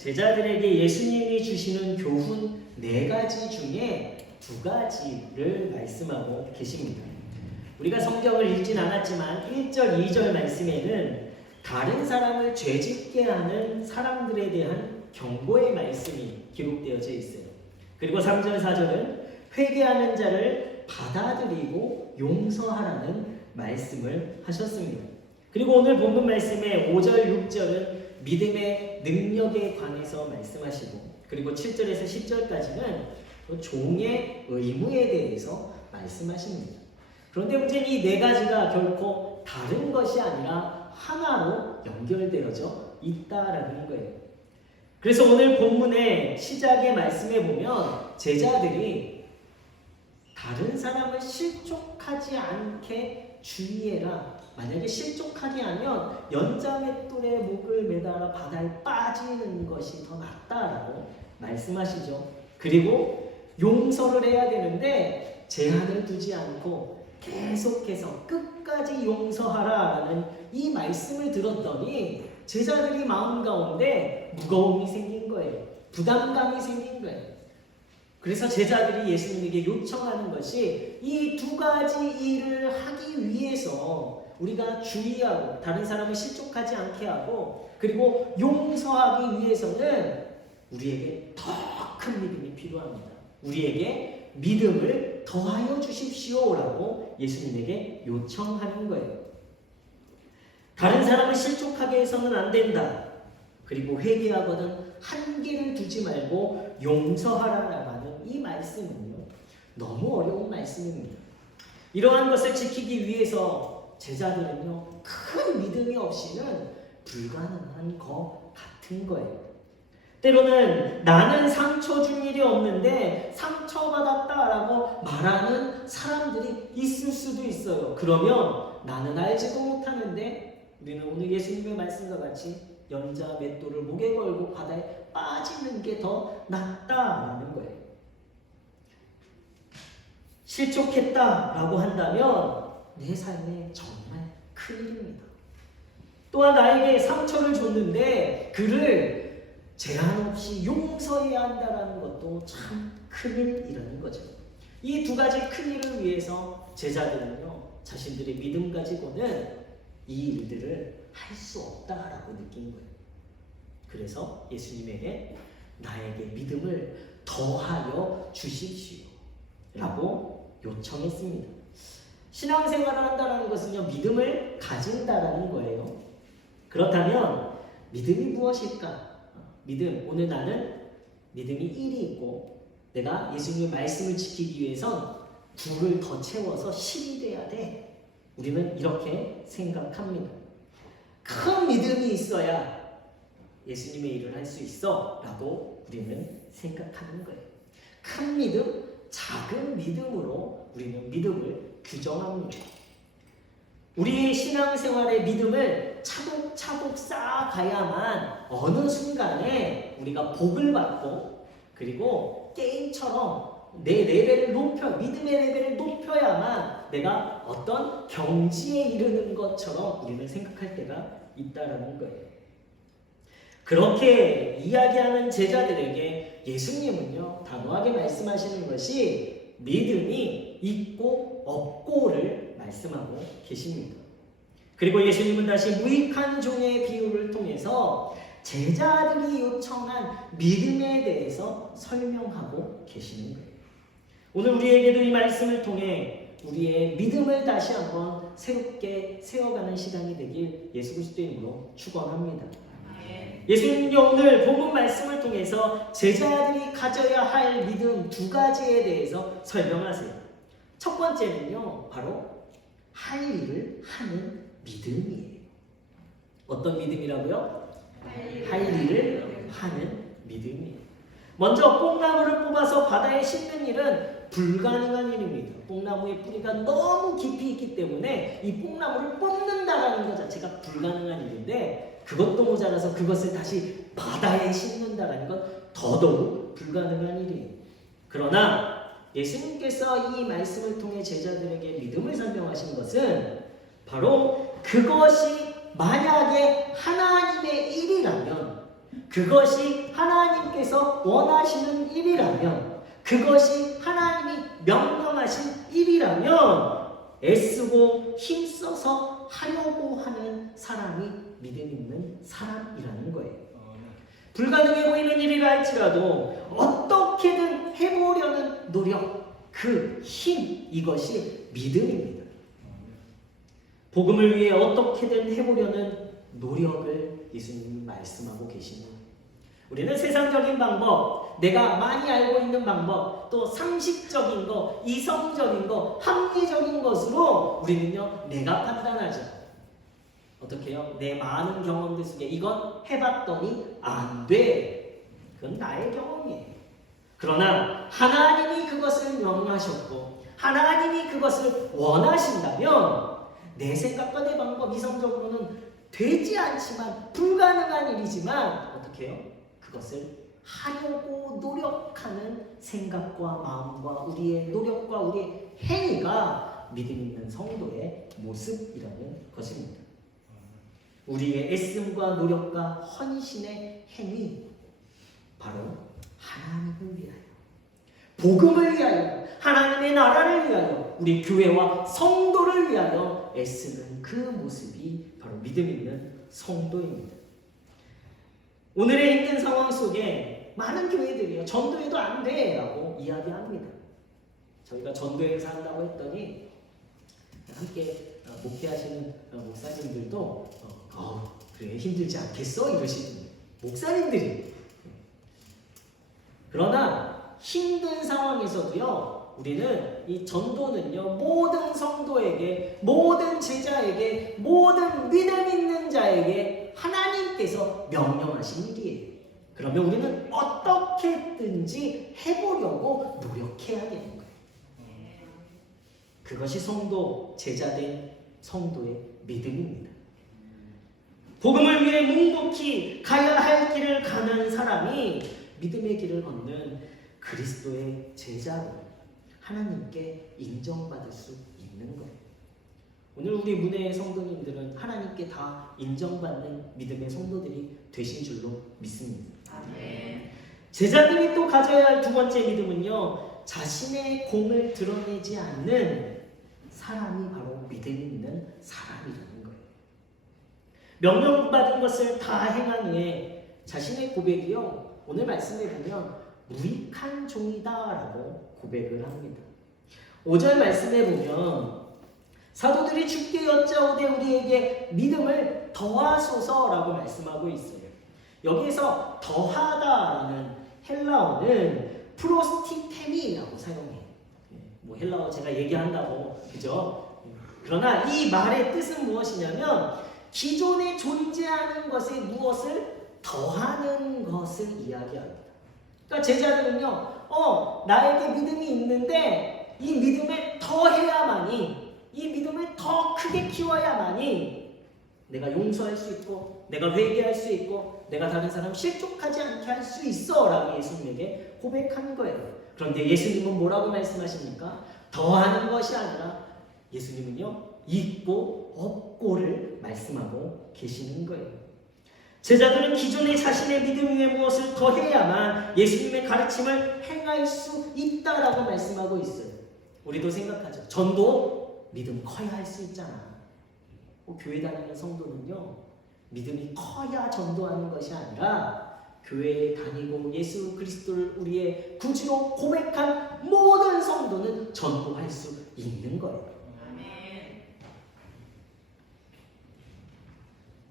제자들에게 예수님이 주시는 교훈 4가지 중에 2가지를 말씀하고 계십니다. 우리가 성경을 읽진 않았지만 1절, 2절 말씀에는 다른 사람을 죄짓게 하는 사람들에 대한 경고의 말씀이 기록되어져 있어요. 그리고 3절, 4절은 회개하는 자를 받아들이고 용서하라는 말씀을 하셨습니다. 그리고 오늘 본문 말씀의 5절, 6절은 믿음의 능력에 관해서 말씀하시고, 그리고 7절에서 10절까지는 종의 의무에 대해서 말씀하십니다. 그런데 문제는 이 4가지가 결코 다른 것이 아니라 하나로 연결되어져 있다라는 거예요. 그래서 오늘 본문의 시작의 말씀에 보면 제자들이 다른 사람을 실족하지 않게 주의해라. 만약에 실족하게 하면 연자맷돌에 목을 매달아 바다에 빠지는 것이 더 낫다라고 말씀하시죠. 그리고 용서를 해야 되는데 제한을 두지 않고 계속해서 끝까지 용서하라라는 이 말씀을 들었더니 제자들이 마음 가운데 무거움이 생긴 거예요. 부담감이 생긴 거예요. 그래서 제자들이 예수님에게 요청하는 것이 이 2가지 일을 하기 위해서 우리가 주의하고 다른 사람을 실족하지 않게 하고 그리고 용서하기 위해서는 우리에게 더 큰 믿음이 필요합니다. 우리에게 믿음을 더하여 주십시오라고 예수님에게 요청하는 거예요. 다른 사람을 실족하게 해서는 안 된다. 그리고 회개하거든 한계를 두지 말고 용서하라라는 이 말씀은요, 너무 어려운 말씀입니다. 이러한 것을 지키기 위해서 제자들은요, 큰 믿음이 없이는 불가능한 것 같은 거예요. 때로는 나는 상처 준 일이 없는데 상처받았다라고 말하는 사람들이 있을 수도 있어요. 그러면 나는 알지도 못하는데 우리는 오늘 예수님의 말씀과 같이 연자 맷돌을 목에 걸고 바다에 빠지는 게 더 낫다라는 거예요. 실족했다라고 한다면 내 삶에 정말 큰일입니다. 또한 나에게 상처를 줬는데 그를 제한 없이 용서해야 한다는 것도 참 큰일이라는 거죠. 이 2가지 큰일을 위해서 제자들은요, 자신들의 믿음 가지고는 이 일들을 할 수 없다라고 느낀 거예요. 그래서 예수님에게 나에게 믿음을 더하여 주십시오 라고 요청했습니다. 신앙생활을 한다는 것은요, 믿음을 가진다라는 거예요. 그렇다면 믿음이 무엇일까? 믿음, 오늘 나는 믿음이 1이 있고 내가 예수님의 말씀을 지키기 위해선 2를 더 채워서 10이 돼야 돼. 우리는 이렇게 생각합니다. 큰 믿음이 있어야 예수님의 일을 할 수 있어 라고 우리는 생각하는 거예요. 큰 믿음, 작은 믿음으로 우리는 믿음을 규정합니다. 우리의 신앙생활의 믿음을 차곡차곡 쌓아가야만 어느 순간에 우리가 복을 받고 그리고 게임처럼 내 레벨을 믿음의 레벨을 높여야만 내가 어떤 경지에 이르는 것처럼 우리는 생각할 때가 있다라는 거예요. 그렇게 이야기하는 제자들에게 예수님은요, 단호하게 말씀하시는 것이 믿음이 있고 없고를 말씀하고 계십니다. 그리고 예수님은 다시 무익한 종의 비유를 통해서 제자들이 요청한 믿음에 대해서 설명하고 계시는 거예요. 오늘 우리에게도 이 말씀을 통해 우리의 믿음을 다시 한번 새롭게 세워가는 시간이 되길 예수 그리스도의 이름으로 축원합니다. 예수님은요, 오늘 본문 말씀을 통해서 제자들이 가져야 할 믿음 2가지에 대해서 설명하세요. 첫 번째는요, 바로 할 일을 하는 믿음이에요. 어떤 믿음이라고요? 할 일을 하는 믿음이에요. 먼저 뽕나무를 뽑아서 바다에 심는 일은 불가능한 일입니다. 뽕나무의 뿌리가 너무 깊이 있기 때문에 이 뽕나무를 뽑는다라는 것 자체가 불가능한 일인데, 그것도 모자라서 그것을 다시 바다에 심는다라는 건 더더욱 불가능한 일이에요. 그러나 예수님께서 이 말씀을 통해 제자들에게 믿음을 설명하신 것은 바로 그것이 만약에 하나님의 일이라면 그것이 하나님께서 원하시는 일이라면, 그것이 하나님이 명령하신 일이라면 애쓰고 힘써서 하려고 하는 사람이 믿음 있는 사람이라는 거예요. 불가능해 보이는 일이라 할지라도 어떻게든 해보려는 노력, 그 힘, 이것이 믿음입니다. 복음을 위해 어떻게든 해보려는 노력을 예수님이 말씀하고 계십니다. 우리는 세상적인 방법, 내가 많이 알고 있는 방법, 또 상식적인 것, 이성적인 것, 합리적인 것으로 우리는요, 내가 판단하죠. 어떻게 해요? 내 많은 경험들 속에 이건 해봤더니 안 돼. 그건 나의 경험이에요. 그러나 하나님이 그것을 명하셨고 하나님이 그것을 원하신다면 내 생각과 내 방법, 이성적으로는 되지 않지만 불가능한 일이지만 어떻게 해요? 그것을 하려고 노력하는 생각과 마음과 우리의 노력과 우리의 행위가 믿음 있는 성도의 모습이라는 것입니다. 우리의 애씀과 노력과 헌신의 행위, 바로 하나님을 위하여, 복음을 위하여, 하나님의 나라를 위하여, 우리 교회와 성도를 위하여 애쓰는 그 모습이 바로 믿음 있는 성도입니다. 오늘의 힘든 상황 속에 많은 교회들이요, 전도해도 안 돼 라고 이야기합니다. 저희가 전도회에서 한다고 했더니 함께 목회하시는 목사님들도 그래 힘들지 않겠어? 이러시는 목사님들이. 그러나 힘든 상황에서도요, 우리는 이 전도는요, 모든 성도에게, 모든 제자에게, 모든 믿음 있는 자에게 하나님께서 명령하신 일이에요. 그러면 우리는 어떻게든지 해보려고 노력해야 되는 거예요. 그것이 성도, 제자된 성도의 믿음입니다. 복음을 위해 묵묵히 가야 할 길을 가는 사람이 믿음의 길을 걷는 그리스도의 제자로 하나님께 인정받을 수 있는 거예요. 오늘 우리 문혜의 성도님들은 하나님께 다 인정받는 믿음의 성도들이 되신 줄로 믿습니다. 아멘. 제자들이 또 가져야 할 두 번째 믿음은요, 자신의 공을 드러내지 않는 사람이 바로 믿음 있는 사람이라는 거예요. 명령받은 것을 다 행한 후에 자신의 고백이요, 오늘 말씀에 보면 무익한 종이다라고 고백을 합니다. 5절 말씀에 보면 사도들이 주께 여짜오되 우리에게 믿음을 더하소서라고 말씀하고 있어요. 여기에서 더하다라는 헬라어는 프로스티테미라고 사용해요. 뭐 헬라어 제가 얘기한다고, 그죠? 그러나 이 말의 뜻은 무엇이냐면 기존에 존재하는 것에 무엇을 더하는 것을 이야기합니다. 그러니까 제자들은요, 나에게 믿음이 있는데 이 믿음을 더해야만이, 이 믿음을 더 크게 키워야만이 내가 용서할 수 있고, 내가 회개할 수 있고, 내가 다른 사람 실족하지 않게 할 수 있어 라고 예수님에게 고백한 거예요. 그런데 예수님은 뭐라고 말씀하십니까? 더하는 것이 아니라 예수님은요, 있고 없고를 말씀하고 계시는 거예요. 제자들은 기존의 자신의 믿음 위에 무엇을 더해야만 예수님의 가르침을 행할 수 있다라고 말씀하고 있어요. 우리도 생각하죠. 전도 믿음 커야 할 수 있잖아. 교회 다니는 성도는요, 믿음이 커야 전도하는 것이 아니라 교회에 다니고 예수 그리스도를 우리의 구주로 고백한 모든 성도는 전도할 수 있는 거예요.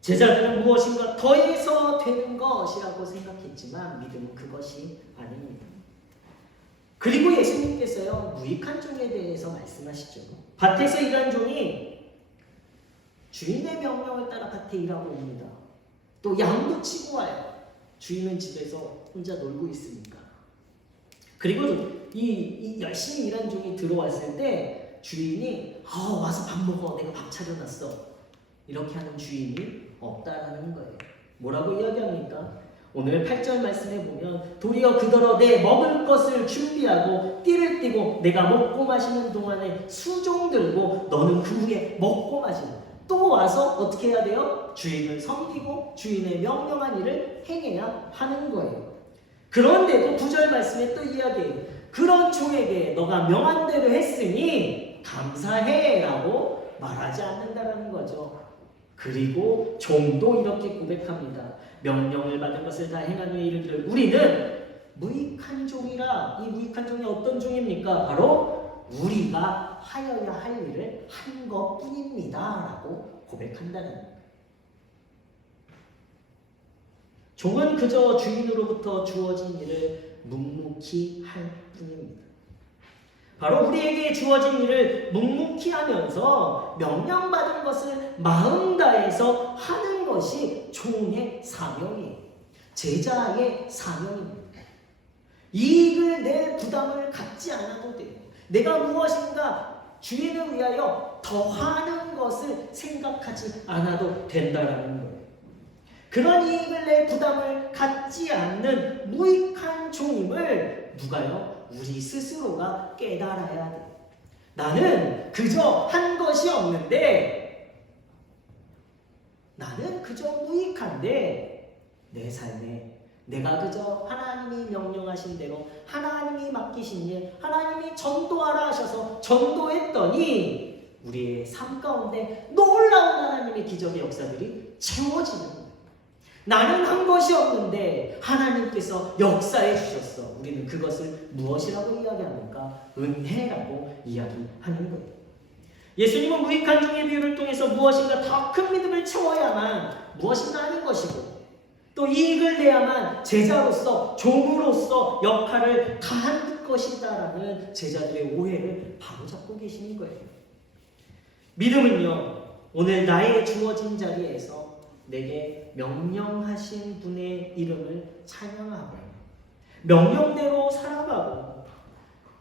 제자들은 무엇인가 더해서 되는 것이라고 생각했지만 믿음은 그것이 아닙니다. 그리고 예수님께서요, 무익한 종에 대해서 말씀하시죠. 밭에서 일한 종이 주인의 명령을 따라 밭에 일하고 옵니다. 또 양도 치고 와요. 주인은 집에서 혼자 놀고 있으니까. 그리고 이 열심히 일한 종이 들어왔을 때 주인이 와서 밥 먹어, 내가 밥 차려놨어, 이렇게 하는 주인이 없다라는 거예요. 뭐라고 이야기합니까? 오늘 8절 말씀에 보면 도리어 그더러 내 먹을 것을 준비하고 띠를 띠고 내가 먹고 마시는 동안에 수종 들고 너는 그 후에 먹고 마시는, 또 와서 어떻게 해야 돼요? 주인을 섬기고 주인의 명령한 일을 행해야 하는 거예요. 그런데도 9절 말씀에 또 이야기해요. 그런 종에게 너가 명한 대로 했으니 감사해 라고 말하지 않는다라는 거죠. 그리고 종도 이렇게 고백합니다. 명령을 받은 것을 다 행하는 이름들 우리는 무익한 종이라. 이 무익한 종이 어떤 종입니까? 바로 우리가 하여야 할 일을 한 것뿐입니다 라고 고백한다는 거예요. 종은 그저 주인으로부터 주어진 일을 묵묵히 할 뿐입니다. 바로 우리에게 주어진 일을 묵묵히 하면서 명령받은 것을 마음 다해서 하는 것이 종의 사명이에요. 제자의 사명입니다. 이익을 낼 부담을 갖지 않아도 돼요. 내가 무엇인가 주인을 위하여 더하는 것을 생각하지 않아도 된다라는 거예요. 그런 이익을 낼 부담을 갖지 않는 무익한 종임을 누가요? 우리 스스로가 깨달아야 돼요. 나는 그저 한 것이 없는데, 나는 그저 무익한데, 내 삶에 내가 그저 하나님이 명령하신 대로 하나님이 맡기신 일, 하나님이 전도하라 하셔서 전도했더니 우리의 삶 가운데 놀라운 하나님의 기적의 역사들이 채워지는 거예요. 나는 한 것이 없는데 하나님께서 역사해 주셨어. 우리는 그것을 무엇이라고 이야기합니까? 은혜라고 이야기하는 거예요. 예수님은 무익한 종의 비유를 통해서 무엇인가 더 큰 믿음을 채워야만 무엇인가 하는 것이고, 또 이익을 내야만 제자로서 종으로서 역할을 다할 것이다라는 제자들의 오해를 바로잡고 계시는 거예요. 믿음은요, 오늘 나의 주어진 자리에서 내게 명령하신 분의 이름을 찬양하고 명령대로 살아가고,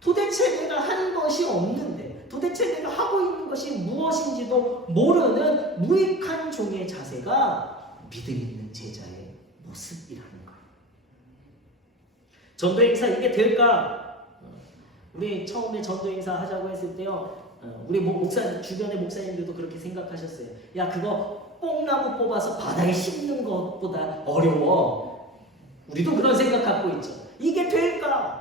도대체 내가 한 것이 없는데 도대체 내가 하고 있는 것이 무엇인지도 모르는 무익한 종의 자세가 믿음 있는 제자의 모습이라는 거예요. 전도 행사 이게 될까? 우리 처음에 전도 행사 하자고 했을 때요, 우리 목사 주변의 목사님들도 그렇게 생각하셨어요. 야, 그거 뽕나무 뽑아서 바다에 심는 것보다 어려워. 우리도 그런 생각 갖고 있죠. 이게 될까?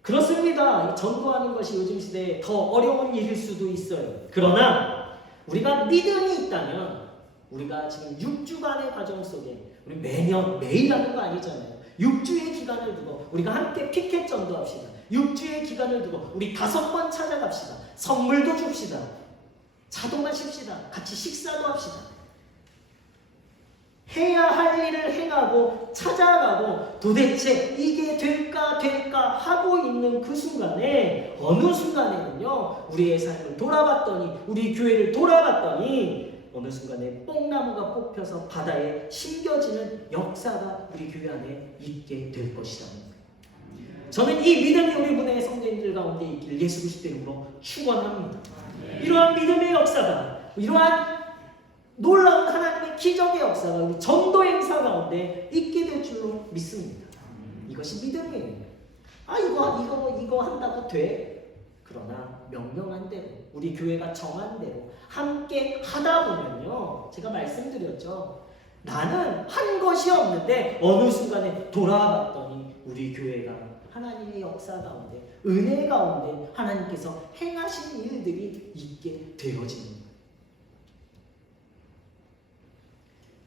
그렇습니다. 전도하는 것이 요즘 시대에 더 어려운 일일 수도 있어요. 그러나 우리가 믿음이 있다면, 우리가 지금 6주간의 과정 속에 우리 매일 하는 거 아니잖아요. 6주의 기간을 두고 우리가 함께 피켓 전도합시다. 6주의 기간을 두고 우리 5번 찾아갑시다. 선물도 줍시다. 차도 마십시다. 같이 식사도 합시다. 해야 할 일을 행하고 찾아가고 도대체 이게 될까 하고 있는 그 순간에, 어느 순간에는요, 우리의 삶을 돌아봤더니, 우리 교회를 돌아봤더니 어느 순간에 뽕나무가 뽑혀서 바다에 심겨지는 역사가 우리 교회 안에 있게 될 것이라는 거예요. 저는 이 믿음이 우리 분의 성도님들 가운데 있기를 예수 그리스도의 이름으로 축원합니다. 이러한 믿음의 역사가, 이러한 놀라운 하나님의 기적의 역사가 우리 전도 행사 가운데 있게 될 줄로 믿습니다. 이것이 믿음이에요. 아, 이거 한다고 돼? 그러나 명령한 대로, 우리 교회가 정한 대로 함께 하다 보면요, 제가 말씀드렸죠. 나는 한 것이 없는데 어느 순간에 돌아봤더니 우리 교회가 하나님의 역사 가운데, 은혜 가운데 하나님께서 행하신 일들이 있게 되어지는 거예요.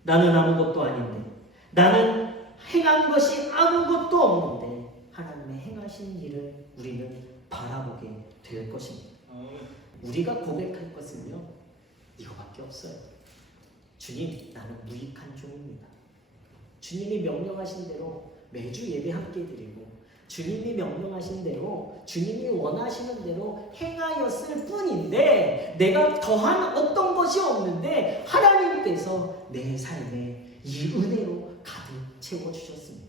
나는 아무것도 아닌데, 나는 행한 것이 아무것도 없는데 하나님의 행하신 일을 우리는 바라보게 될 것입니다. 우리가 고백할 것은요, 이거밖에 없어요. 주님, 나는 무익한 종입니다. 주님이 명령하신 대로 매주 예배 함께 드리고, 주님이 명령하신 대로, 주님이 원하시는 대로 행하였을 뿐인데, 내가 더한 어떤 것이 없는데 하나님께서 내 삶에 이 은혜로 가득 채워주셨습니다.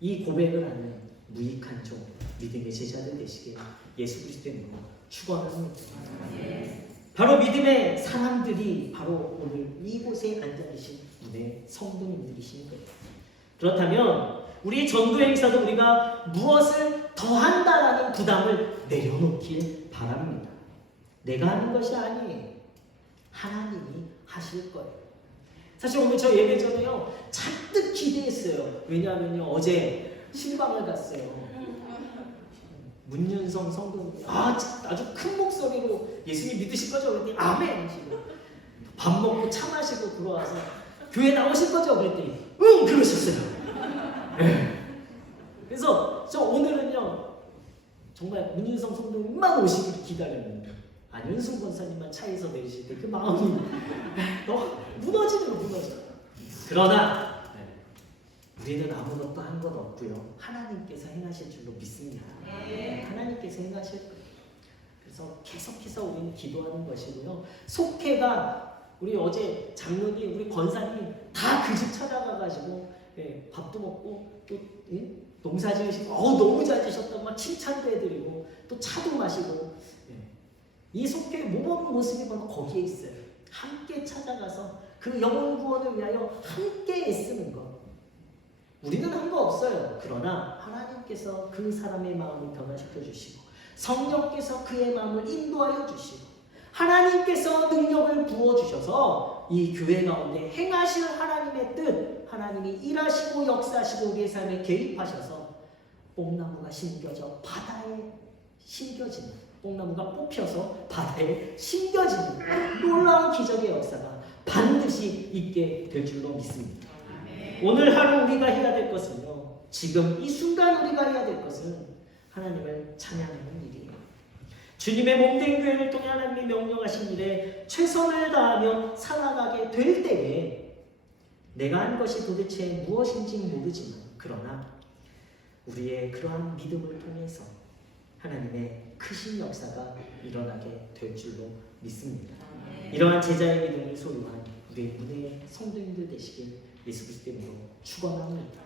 이 고백을 하는 무익한 종, 믿음의 제자들 되시길 예수 그리스도의 이름으로 축원합니다. 바로 믿음의 사람들이 바로 오늘 이곳에 앉아 계신 분의 성도님들이신 거예요. 그렇다면 우리 전도 행사도 우리가 무엇을 더한다라는 부담을 내려놓길 바랍니다. 내가 하는 것이 아니에요. 하나님이 하실 거예요. 사실 오늘 저 예배 전에요 잔뜩 기대했어요. 왜냐하면요 어제 신방을 갔어요. 문윤성 성도님 아주 큰 목소리로 예수님 믿으실 거죠? 그랬더니 아멘 하시고 밥 먹고 차 마시고 들어와서 교회 나오실 거죠? 그랬더니 응 그러셨어요. 그래서 저 오늘은요 정말 문윤성 성도님만 오시기를 기다렸는데 안윤승 권사님만 차에서 내리실 때 그 마음이 너무 무너지는. 그러나 우리는 아무것도 한 것 없고요. 하나님께서 행하실 줄로 믿습니다. 하나님께서 행하실 거예요. 그래서 계속해서 우리는 기도하는 것이고요. 속회가 우리 어제 장로님, 우리 권사님 다 그 집 찾아가가지고 밥도 먹고 또 농사 지으시고 너무 잘 지셨다고 막 칭찬도 해드리고 또 차도 마시고 이 속회의 모범 모습이 바로 거기에 있어요. 함께 찾아가서 그 영혼 구원을 위하여 함께 애쓰는 것. 우리는 한 거 없어요. 그러나 하나님께서 그 사람의 마음을 변화시켜 주시고 성령께서 그의 마음을 인도하여 주시고 하나님께서 능력을 부어주셔서 이 교회 가운데 행하실 하나님의 뜻, 하나님이 일하시고 역사하시고 우리의 삶에 개입하셔서 뽕나무가 심겨져 바다에 심겨지는, 뽕나무가 뽑혀서 바다에 심겨지는 놀라운 기적의 역사가 반드시 있게 될 줄로 믿습니다. 오늘 하루 우리가 해야 될 것은요, 지금 이 순간 우리가 해야 될 것은 하나님을 찬양하는 일이에요. 주님의 몸된 교회를 통해 하나님이 명령하신 일에 최선을 다하며 살아가게 될 때에 내가 한 것이 도대체 무엇인지 모르지만 그러나 우리의 그러한 믿음을 통해서 하나님의 크신 역사가 일어나게 될 줄로 믿습니다. 이러한 제자의 믿음을 소유한 우리 문의 성도님들 되시길 예수 그리스도 이름으로 축원합니다.